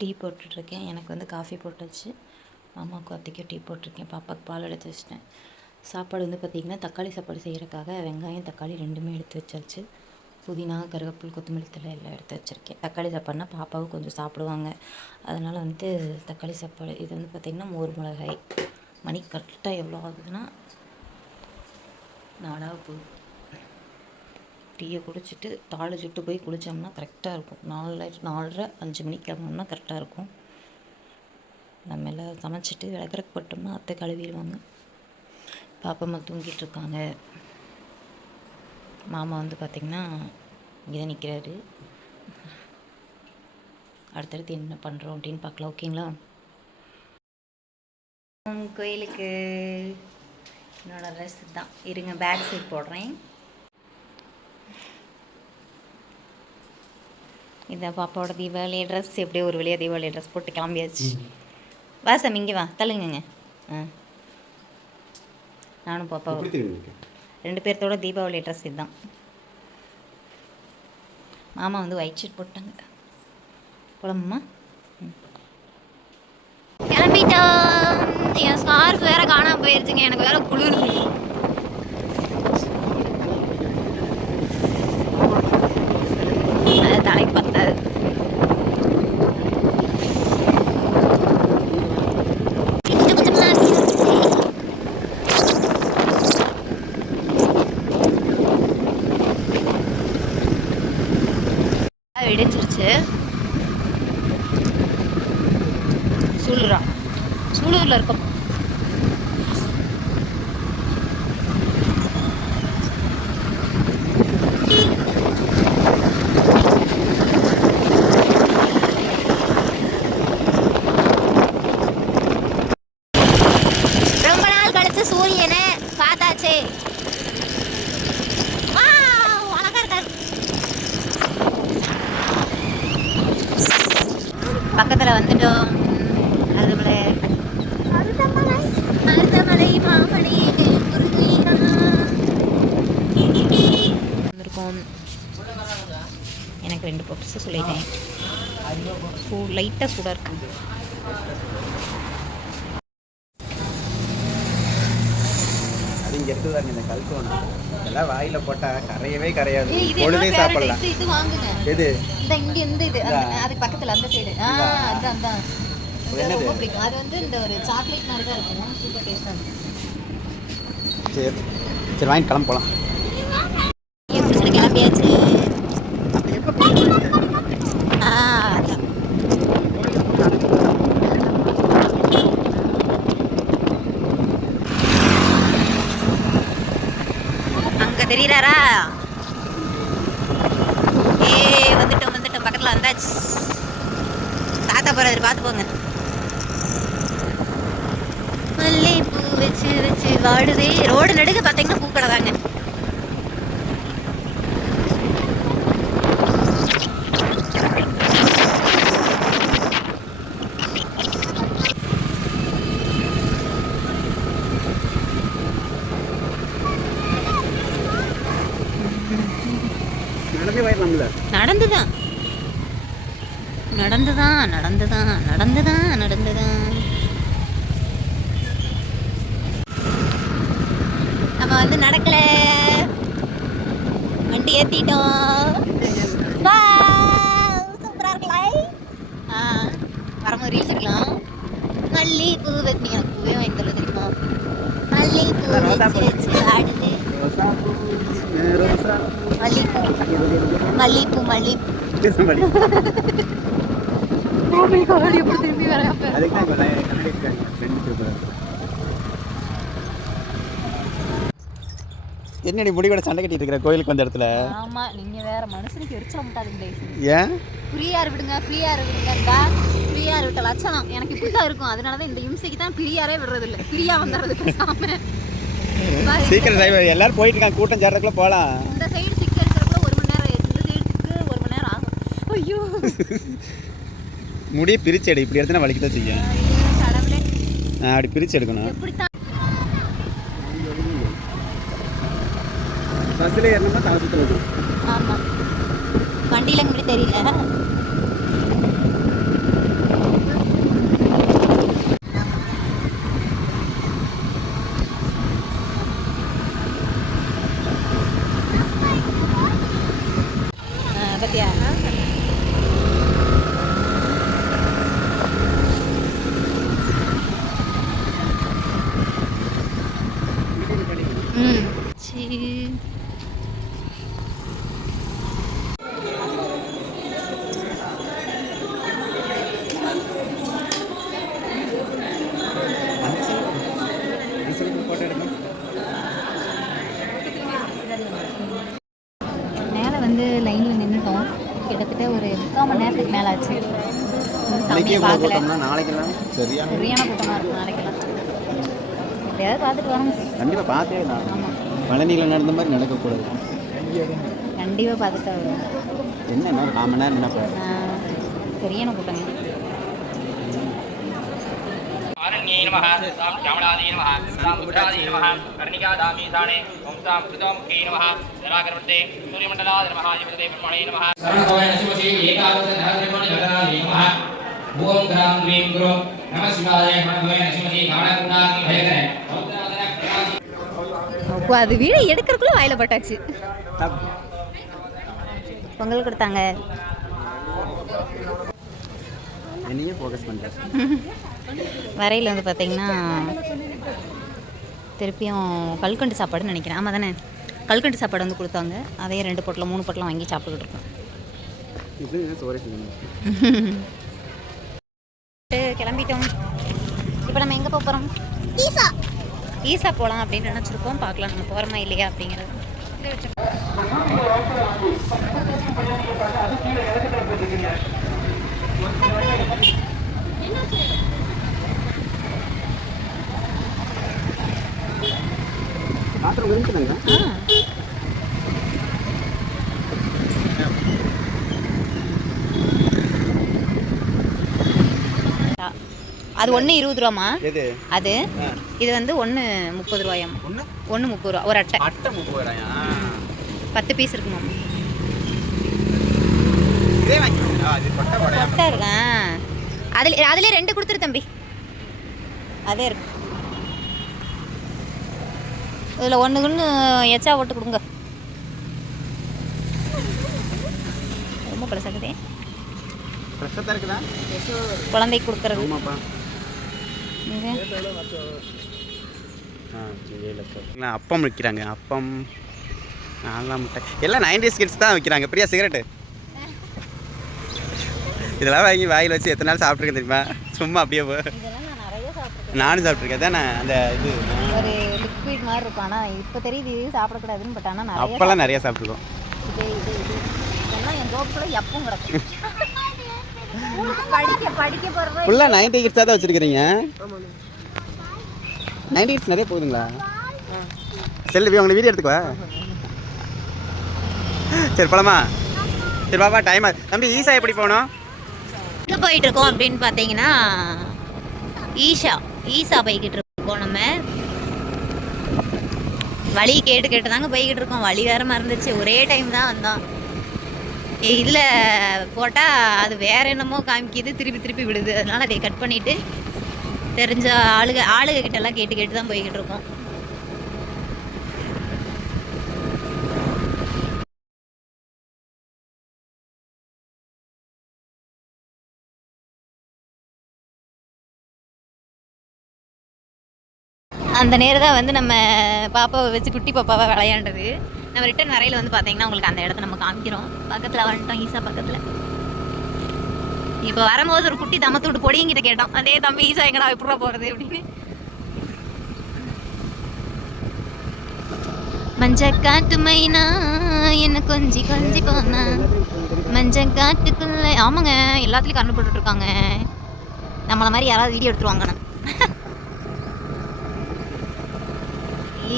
Tea போட்டுட்ருக்கேன். எனக்கு வந்து காஃபி போட்டாச்சு. அம்மாவுக்கும் அத்தைக்கும் டீ போட்டிருக்கேன். பாப்பாவுக்கு பால் எடுத்து வச்சிட்டேன். சாப்பாடு வந்து பார்த்திங்கன்னா தக்காளி சாப்பாடு செய்கிறக்காக வெங்காயம் தக்காளி ரெண்டுமே எடுத்து வச்சாச்சு. புதினா கருவேப்பிலை கொத்தமல்லி தழை எல்லாம் எடுத்து வச்சுருக்கேன். தக்காளி சாப்பாடுனா பாப்பாவும் கொஞ்சம் சாப்பிடுவாங்க. அதனால் வந்து தக்காளி சாப்பாடு. இது வந்து பார்த்திங்கன்னா மோர் மிளகாய். மணி கரெக்டாக எவ்வளோ ஆகுதுன்னா 4 டீயை குடிச்சிட்டு தாளிச்சுட்டு போய் குளித்தோம்னா கரெக்டாக இருக்கும். 4:30 5 மணிக்கு கிளம்புனோம்னா கரெக்டாக இருக்கும். நம்ம எல்லாம் சமைச்சிட்டு விளக்கறக்கு போட்டோம்னா அத்தை கழுவிடுவாங்க. பாப்பம்மா தூங்கிட்டு இருக்காங்க. மாமா வந்து பார்த்திங்கன்னா இங்கே தான் நிற்கிறாரு. அடுத்தடுத்து என்ன பண்ணுறோம் அப்படின்னு பார்க்கலாம். ஓகேங்களா? கோயிலுக்கு என்னோடய ட்ரெஸ் தான். இருங்க பேக் சைட் போடுறேன். இதான் பாப்பாவோட தீபாவளி ட்ரெஸ். எப்படியோ ஒரு வழியாக தீபாவளி ட்ரெஸ் போட்டு கிளம்பியாச்சு. வா சாமி இங்கே வா, தள்ளுங்க. நானும் பாப்பாவும் 2 பேர்த்தோட தீபாவளி ட்ரெஸ் இதுதான். மாமா வந்து ஒயிட் ஷர்ட் போட்டாங்க. போலாமா? கிளம்பிட்டோம். என் ஸ்கார்ஃப் வேற காணாமல் போயிருச்சுங்க. எனக்கு வேற குளிருது. அது தலைக்கு பத்தாது. இடிஞ்சிருச்சு. சூலூரில் இருக்கும். ரொம்ப நாள் கழிச்சு சூரியனை பார்த்தாச்சே. பக்கத்தில் வந்துட்டோம். மருதமலை மாமணி வந்திருக்கோம். எனக்கு 2 பப்ஸ் சொல்லிட்டேன். லைட்டாக சூடாக இருக்கு. எல்லாம் வாயில போட்டா கரையவே கரையாது. பொழுதே சாப்பிடலாம். இது வாங்குங்க. எது? இந்த இது அதுக்கு பக்கத்துல அந்த சைடு. அதான் ரொம்ப பிடிக்கும். அது வந்து இந்த ஒரு சாக்லேட் மாதிரி தான் இருக்கும். சூப்பர் டேஸ்டா இருக்கும். சரி வாங்கி கிளம்பலாம். கிளம்பியாச்சு. அங்க தெரியறாரா? வந்துட்டோம் பக்கத்துல வந்தாச்சு. தாத்தா போறாரு, பார்த்து போங்க. மல்லி பூ வச்சு வாடுதே. ரோடு நடுக்க பார்த்தீங்கன்னா பூக்கடை தாங்க. நடந்துதான். நம்ம வந்து நடக்கல, வண்டி ஏத்திட்டோம். சூப்பரா இருக்கலாம். வரமா ரீல்ஸ் எடுக்கலாம். மல்லி பூ வச்சு பூவே வாங்கி தர தெரியுமா? மல்லி பூ வச்சு ஆடுது. மல்லிப்பூ என்னடி முடிவோட சண்டை கட்டிட்டு இருக்கிற கோயிலுக்கு வந்த இடத்துல? ஆமா, நீங்க வேற மனுஷனுக்கு எரிச்சல முட்டாதீங்க. ஏன் ஃப்ரீயார் விடுங்கடா. ஃப்ரீயார் விட்ட லட்சணம் எனக்கு இப்படிதான் இருக்கும். அதனாலதான் இந்த இம்சைக்கு தான் ஃப்ரீயாரே விடுறது இல்லை. ஃப்ரீயா வந்துடுறது பேசாம. சீக்கிரம் டிரைவர் எல்லாரும் போயிட்டு இருக்காங்க. கூட்டம் சேர்றதுக்குள்ள போலாம். இந்த சைடு சிக்க இருக்கிறதுக்குள்ள 1 மணி நேரம், இந்த சைடுக்கு 1 மணி நேரம் ஆகும். ஐயோ, முடிய பிரிச்சு எடு. இப்படி எடுத்தா வலிக்கதான் செய்யும். கடவுளே, அப்படி பிரிச்சு எடுக்கணும். எப்படித்தான் பஸ்ல ஏறணுமா தலை சுத்துறது? ஆமா, வண்டியில இப்படி தெரியல. இன்னைக்கே பார்க்கல. கூட்டம்னா நாளைக்கெல்லாம் சரியான கூட்டமாக இருக்கும் நாளைக்கெல்லாம். எப்படியாவது பார்த்துட்டு வாங்க. கண்டிப்பாக பார்த்தே நான் ஆமாம், பழனியில் நடந்த மாதிரி நடக்கக்கூடாது. கண்டிப்பாக பார்த்துட்டு வருவோம். என்ன கால் மணி நேரம் என்ன போய் சரியான கூட்டங்க. आरण्ये नमः सां श्यामलादे नमः सां उद्रादे नमः कर्णिकादामीसाणे ओं सां कृतमुखे नमः जलागर्भते सूर्यमण्डलाद नमः युवते ब्रह्मणे नमः शरणभवाय नमः एकादश धर्मणि वदनादे नमः ओं ग्रां ग्रीं गुरु नमः शिवाय शरणभवाय नमः गाणकुण्डाग्नि भयकरे रौद्रादन प्रकाश அது வீடு எடுக்கிறதுக்குள்ள வாயில பட்டாச்சு. பொங்கல் கொடுத்தாங்க. என்னையும் ஃபோக்கஸ் பண்ணிட்டேன். வரையில் வந்து பார்த்தீங்கன்னா திருப்பியும் கல்கண்டு சாப்பாடுன்னு நினைக்கிறேன். ஆமாம் தானே, கல்கண்டு சாப்பாடு வந்து கொடுத்தாங்க. அதே 2 பொட்டலம் 3 பொட்டலம் வாங்கி சாப்பிட்டுக்கிட்டு இருக்கோம். இது சோறு கிளம்பிட்டோம். இப்போ நம்ம எங்கே போகிறோம்? ஈசா போகலாம் அப்படின்னு நினச்சிருக்கோம். பார்க்கலாம் நம்ம போகிறோமா இல்லையா அப்படிங்கிறது. பாத்திரம் இருக்குதுங்க. அது 1 20 ரூபாமா? எது அது இது வந்து 1 30 ரூபாயாமா? 1 30 ரூபா ஒரு அட்டை. 30 ரூபாயா? 10 பீஸ் இருக்குமாமா? இதே வாங்கிக்கோங்க. அது கொட்டை இருக்கா? அதில் 2 கொடுத்துரு தம்பி. அதே இருக்கு. இதில் 1 எச்சா போட்டு கொடுங்க. ரொம்ப பழசாக்குதே. பிரஷர் இருக்குதா? குழந்தைக்கு கொடுக்கறது. ஆமாப்பா. இங்க அப்பம் விற்கிறாங்க. அப்பம் நல்லா முட்டை எல்லாம் 90s கிட்ஸ் தான் விற்கிறாங்க. பிரியா சிகரெட்டு இதெல்லாம் வாங்கி வாயில் வச்சு எத்தனை நாள் சாப்பிட்ருக்கேன் தெரியுமா? சும்மா அப்படியே இதெல்லாம் நான் நிறைய சாப்பிட்ருக்கேன். நானும் சாப்பிட்ருக்கேன் தானே. அந்த இது ஒரு லிக்விட் மாதிரி இருக்கும். ஆனால் இப்போ தெரியுது இது சாப்பிடக்கூடாதுன்னு. பட் ஆனால் நிறைய அப்போல்லாம் நிறைய சாப்பிட்ருக்கோம். இது இதெல்லாம் என் தோப்புக்குள்ள எப்பவும் கிடக்கும். படிக்க போகிறதா ஃபுல்லாக 90 கிட்ஸாக தான் வச்சுருக்கிறீங்க. 90 கிட்ஸ் நிறைய போகுதுங்களா? செல்லு உங்களை வீடியோ எடுத்துக்குவா. சரி போலாமா? சரி பாப்பா டைம் ஆகுது. தம்பி ஈசா எப்படி போகணும்? எங்கே போயிட்டு இருக்கோம் அப்படின்னு பார்த்தீங்கன்னா ஈசா போய்கிட்டு இருக்கோம். நம்ம வழி கேட்டு தாங்க போய்கிட்டு இருக்கோம். வழி வேற மறந்துச்சு. ஒரே டைம் தான் வந்தோம். இதில் போட்டால் அது வேற என்னமோ காமிக்கிது, திருப்பி விடுது. அதனால அதை கட் பண்ணிவிட்டு தெரிஞ்ச ஆளுக கிட்டலாம் கேட்டு தான் போய்கிட்டு இருக்கோம். அந்த நேரம் தான் வந்து நம்ம பாப்பாவை வச்சு குட்டி பாப்பாவை விளையாண்டது. நம்ம ரிட்டர்ன் வரையில் வந்து பார்த்தீங்கன்னா உங்களுக்கு அந்த இடத்த நம்ம காமிக்கிறோம். பக்கத்தில் வந்துட்டோம், ஈசா பக்கத்தில். இப்போ வரும்போது ஒரு குட்டி தமத்து விட்டு பொடிங்கிட்ட கேட்டோம். அதே தம்பி ஈசா எங்கடா எப்படா போகிறது அப்படின்னு. மஞ்சக்காட்டு மைனா என்ன கொஞ்சி போனா மஞ்சக்காட்டுக்குள்ள. ஆமாங்க, எல்லாத்துலேயும் கண்ணு போட்டுட்ருக்காங்க. நம்மளை மாதிரி யாராவது வீடியோ எடுத்துருவாங்கண்ணா.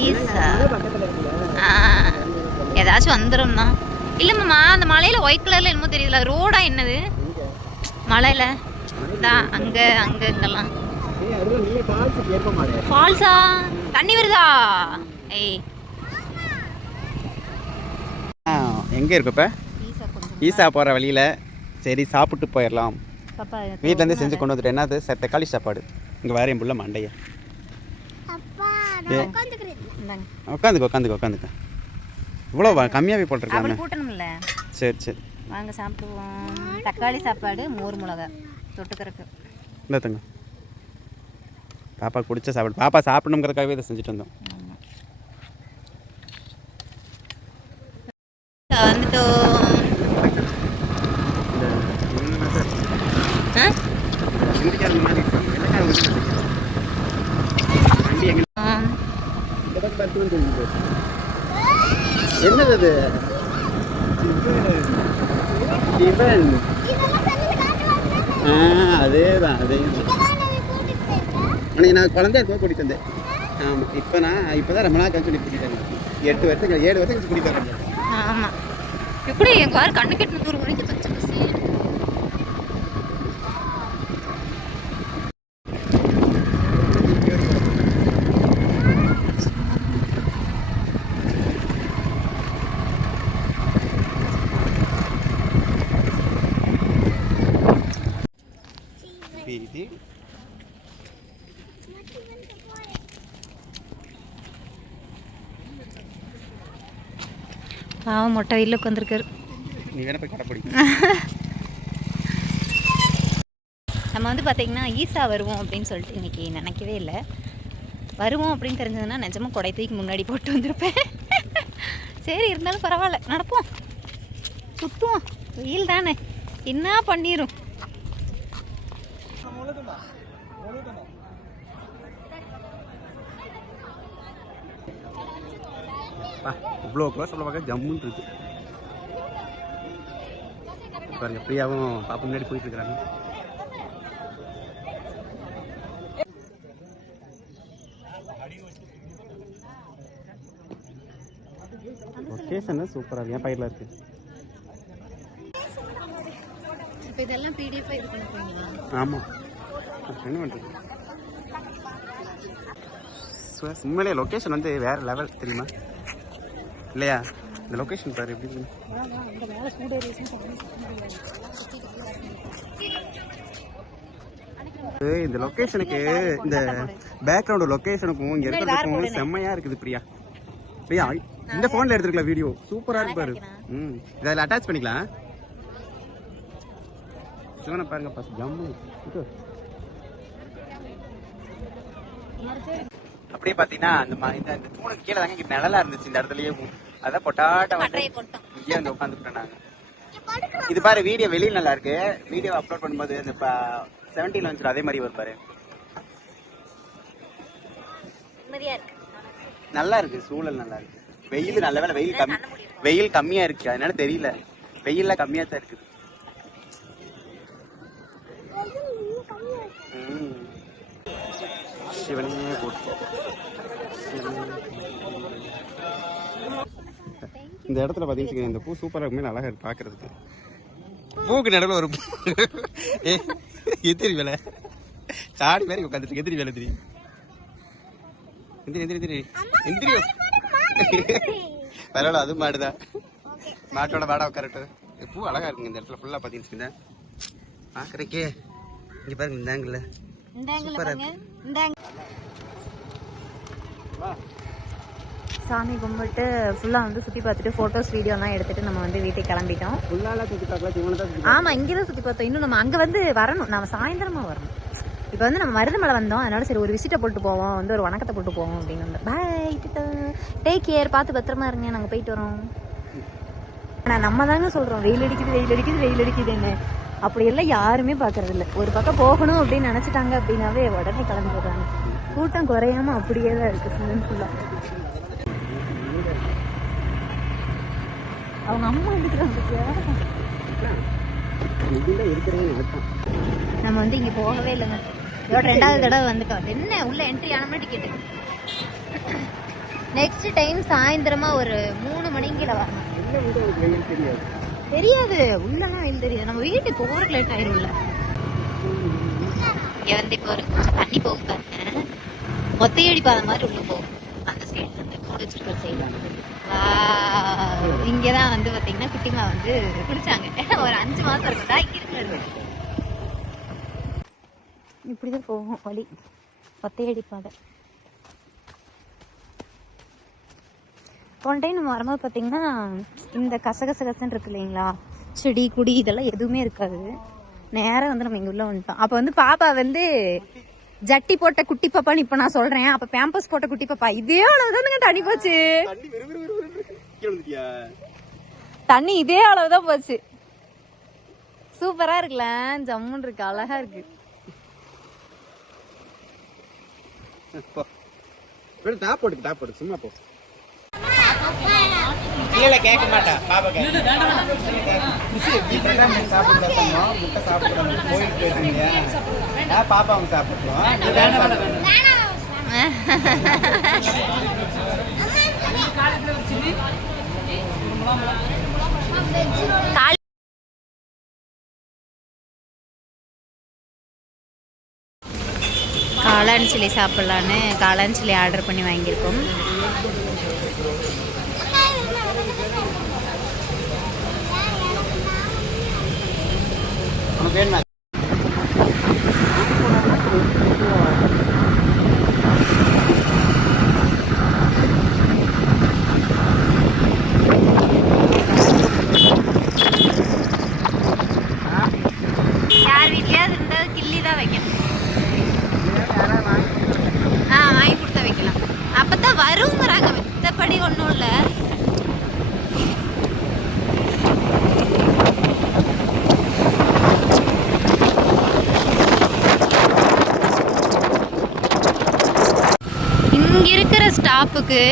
ஈசா ஏதாச்சும் வந்துடும் தான். இல்லைம்மா, அந்த மலையில் ஒயிட் கலரில் என்னமோ தெரியல. ரோடா என்னது மலையில் தான்? அங்கே இங்கெல்லாம் ஃபால்ஸா? தண்ணி வருதா? ஏய் எங்கே இருக்கு இப்போ? ஈசா போகிற வழியில். சரி சாப்பிட்டு போயிடலாம். வீட்டிலேருந்து செஞ்சு கொண்டு வந்துட்டு. என்னது தக்காளி சாப்பாடு. இங்கே வேற என் புள்ள மண்டைய. உட்காந்துக்க. இவ்வளோ கம்மியாகவே போட்டிருக்காங்க. கூட்டணும்ல. சரி வாங்க சாப்பிடுவோம். தக்காளி சாப்பாடு, மோர் மிளகா தொட்டுக்கிறதுக்கு. இல்லை தங்க பாப்பா குடிச்ச சாப்பாடு. பாப்பா சாப்பிடணுங்கிறதுக்காகவே இதை செஞ்சுட்டு வந்தோம். வந்துட்டோம். என்னது அது? சிவன். அது அதேதான் அன்னைக்கு நான் குழந்தையா இருக்கும் கூட்டிகிட்டு வந்தேன். ஆமாம், இப்போ தான் ரொம்ப நாள் கழிச்சு கூட்டிகிட்டு வந்தேன். 7 வருஷம் கழிச்சு கூட்டிகிட்டு வந்தேன். ஆமாம், எப்படி எங்கள் கார் கண்ணு கெட்டு தூரம் வரைக்கும் பச்சை பசி. இது பாவம் மொட்டை வெயிலில் உட்காந்துருக்காரு. நீ வேணா போய் கடை பிடிக்கும். நம்ம வந்து பார்த்திங்கன்னா ஈசா வருவோம் அப்படின்னு சொல்லிட்டு இன்றைக்கி நினைக்கவே இல்லை. வருவோம் அப்படின்னு தெரிஞ்சதுன்னா நிஜமாக கொடை தூக்கி முன்னாடி போட்டு வந்திருப்பேன். சரி, இருந்தாலும் பரவாயில்ல, நடப்போம், சுற்றுவோம். வெயில் தானே என்ன பண்ணிடும். இவ்வளோ க்ளோஸ் உள்ள பார்க்க ஜம்முன்னு இருக்கு பாருங்க. பிரியாவும் பாப்பா முன்னாடி போயிட்டு இருக்கிறாங்க. லொகேஷன் சூப்பராக இருக்கு. என் பயிரில் இருக்கு. இப்போ இதெல்லாம் பிடிஎஃப் இது பண்ணுறீங்களா? ஆமாம், என்ன பண்ணுறது. உண்மையிலே லொக்கேஷன் வந்து வேறு லெவல் தெரியுமா இல்லையா? இந்த லொக்கேஷன் பாரு எப்படி இருக்கு. இந்த லொக்கேஷனுக்கு இந்த பேக்ரவுண்ட் லொக்கேஷனுக்கும் இங்கே இருக்கிறதுக்கும் செம்மையாக இருக்குது. பிரியா பிரியா இந்த ஃபோனில் எடுத்துருக்கலாம் வீடியோ, சூப்பராக இருக்கு பாரு. இதில் அட்டாச் பண்ணிக்கலாம். சிவனை பாருங்க ஃபர்ஸ்ட் ஜம்மு. அப்படியே பார்த்தீங்கன்னா இந்த தூணுக்கு கீழே தாங்க இங்கே நிழலா இருந்துச்சு. இந்த இடத்துலயே அதான் பொட்டாட்ட வந்து இங்கே வந்து உட்காந்துக்கிட்டோம் நாங்கள். இது பாரு வீடியோ வெளியில் நல்லா இருக்கு. வீடியோ அப்லோட் பண்ணும்போது இந்த 17 வந்துடும். அதே மாதிரி வருப்பாரு, நல்லா இருக்கு. சூழல் நல்லா இருக்கு. வெயில் நல்ல வேலை வெயில் கம்மியா இருக்கு, அதனால தெரியல. வெயில்ல கம்மியா தான் இருக்குது. சிவனே போட்டு இந்த இடத்துல பாத்தீங்கன்னா இந்த பூ சூப்பரா இருக்குமே, அழகா இருக்கு பாக்குறதுக்கு. பூக்கு நடுவில் ஒரு எதிரி வேலை சாடி மாதிரி உட்காந்துட்டு எதிரி வேலை தெரியும். எந்திரி பரவாயில்ல, அது மாடுதான். மாட்டோட மாடா உட்காரட்டு. பூ அழகா இருக்குங்க இந்த இடத்துல ஃபுல்லா பாத்தீங்கன்னா பாக்குறக்கே. இங்க பாருங்க இந்த ஆங்கிள் சூப்பரா இருக்கு. சாமி கும்பிட்டு ஃபுல்லாக வந்து சுற்றி பார்த்துட்டு ஃபோட்டோஸ் வீடியோலாம் எடுத்துகிட்டு நம்ம வந்து வீட்டுக்கு கிளம்பிட்டோம். ஆமாம், இங்கே தான் சுற்றி பார்த்தோம். இன்னும் நம்ம அங்கே வந்து வரணும். நம்ம சாயந்தரமாக வரணும். இப்போ வந்து நம்ம மருதமலை வந்தோம், அதனால சரி ஒரு விசிட்டை போட்டு போவோம், வந்து ஒரு வணக்கத்தை போட்டு போவோம் அப்படின்னு வந்தோம். பாய், டேக் கேர், பார்த்து பத்திரமா இருங்க, நாங்கள் போயிட்டு வரோம். ஆனால் நம்ம தாங்க சொல்கிறோம் வெயில் அடிக்குதுன்னு. அப்படி எல்லாம் யாருமே பார்க்கறது இல்லை. ஒரு பக்கம் போகணும் அப்படின்னு நினச்சிட்டாங்க அப்படின்னாவே உடனே கிளம்பி போடுறாங்க. கூட்டம் குறையாம அப்படியே தான் இருக்கு ஃபுல்லாக. அவங்க அம்மா நம்ம வந்து இங்க போகவே இல்லைங்க. இதோட 2வது தடவை வந்துட்டோம். என்ன உள்ள என்ட்ரி ஆனோம்னா டிக்கெட். நெக்ஸ்ட் டைம் சாயந்தரமா ஒரு 3 மணிக்குள்ள வரணும். தெரியாது, உள்ளலாம் வெயில் தெரியாது. நம்ம வீட்டுக்கு போறதுக்கு லேட் ஆயிரும்ல. இங்க வந்து இப்போ ஒரு தண்ணி போகும் பாருங்க, ஒத்தையடி பாதை மாதிரி உள்ள போகும். அந்த சைடு வந்து மூடி வச்சிருக்கிற சைடு இங்கதான் வந்து பாத்தீங்கன்னா குட்டிமா வந்து குளிச்சாங்க. ஒரு 5 மாசம் இருக்குதா இங்க இருக்கிறது. இப்படிதான் போகும் வழி, ஒத்தையடி பாதை. போன டைம் நம்ம வரும்போது பாத்தீங்கன்னா இந்த கசகசகசன்னு இருக்கு இல்லைங்களா, செடி குடி இதெல்லாம் எதுவுமே இருக்காது. நேரம் வந்து நம்ம இங்க உள்ள வந்துட்டோம். அப்ப வந்து பாப்பா வந்து ஜட்டி போட்ட குட்டி பாப்பான்னு இப்ப நான் சொல்றேன். அப்ப பேம்பஸ் போட்ட குட்டி பாப்பா. இதே அளவுதானுங்க தண்ணி போச்சு. தண்ணி இதே அளவுதான் போச்சு. சூப்பரா இருக்குல்ல, ஜம்முன்னு இருக்கு, அழகா இருக்கு. சும்மா போ. இல்ல கேட்க மாட்டா பாப்பா வீட்டுல தான் சாப்பிட்டு தரணும் முட்டை சாப்பிடுறோம் கோயிலுக்கு போயிருந்தீங்க பாப்பா அவங்க சாப்பிட்டுருவோம் காளான் சில்லி சாப்பிட்லான்னு காளான் சில்லி ஆர்டர் பண்ணி வாங்கியிருக்கோம். யார் வீட்லையாவது இருந்தால் கிள்ளி தான் வைக்கணும். வாங்கி கொடுத்தா வைக்கலாம். அப்போ தான் வருங்கிறாங்க, மற்றபடி ஒன்றும் இல்லை. இங்கே இருக்கிற ஸ்டாப்புக்கு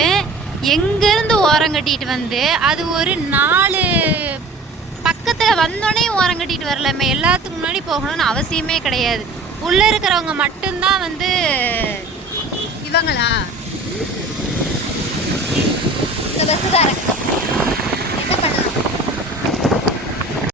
எங்கேருந்து ஓரம் கட்டிட்டு வந்து அது ஒரு 4 பக்கத்தில் வந்தோடனே ஓரம் கட்டிட்டு வரலாமே. எல்லாத்துக்கு முன்னாடி போகணும்னு அவசியமே கிடையாது. உள்ளே இருக்கிறவங்க மட்டும்தான் வந்து இவங்களா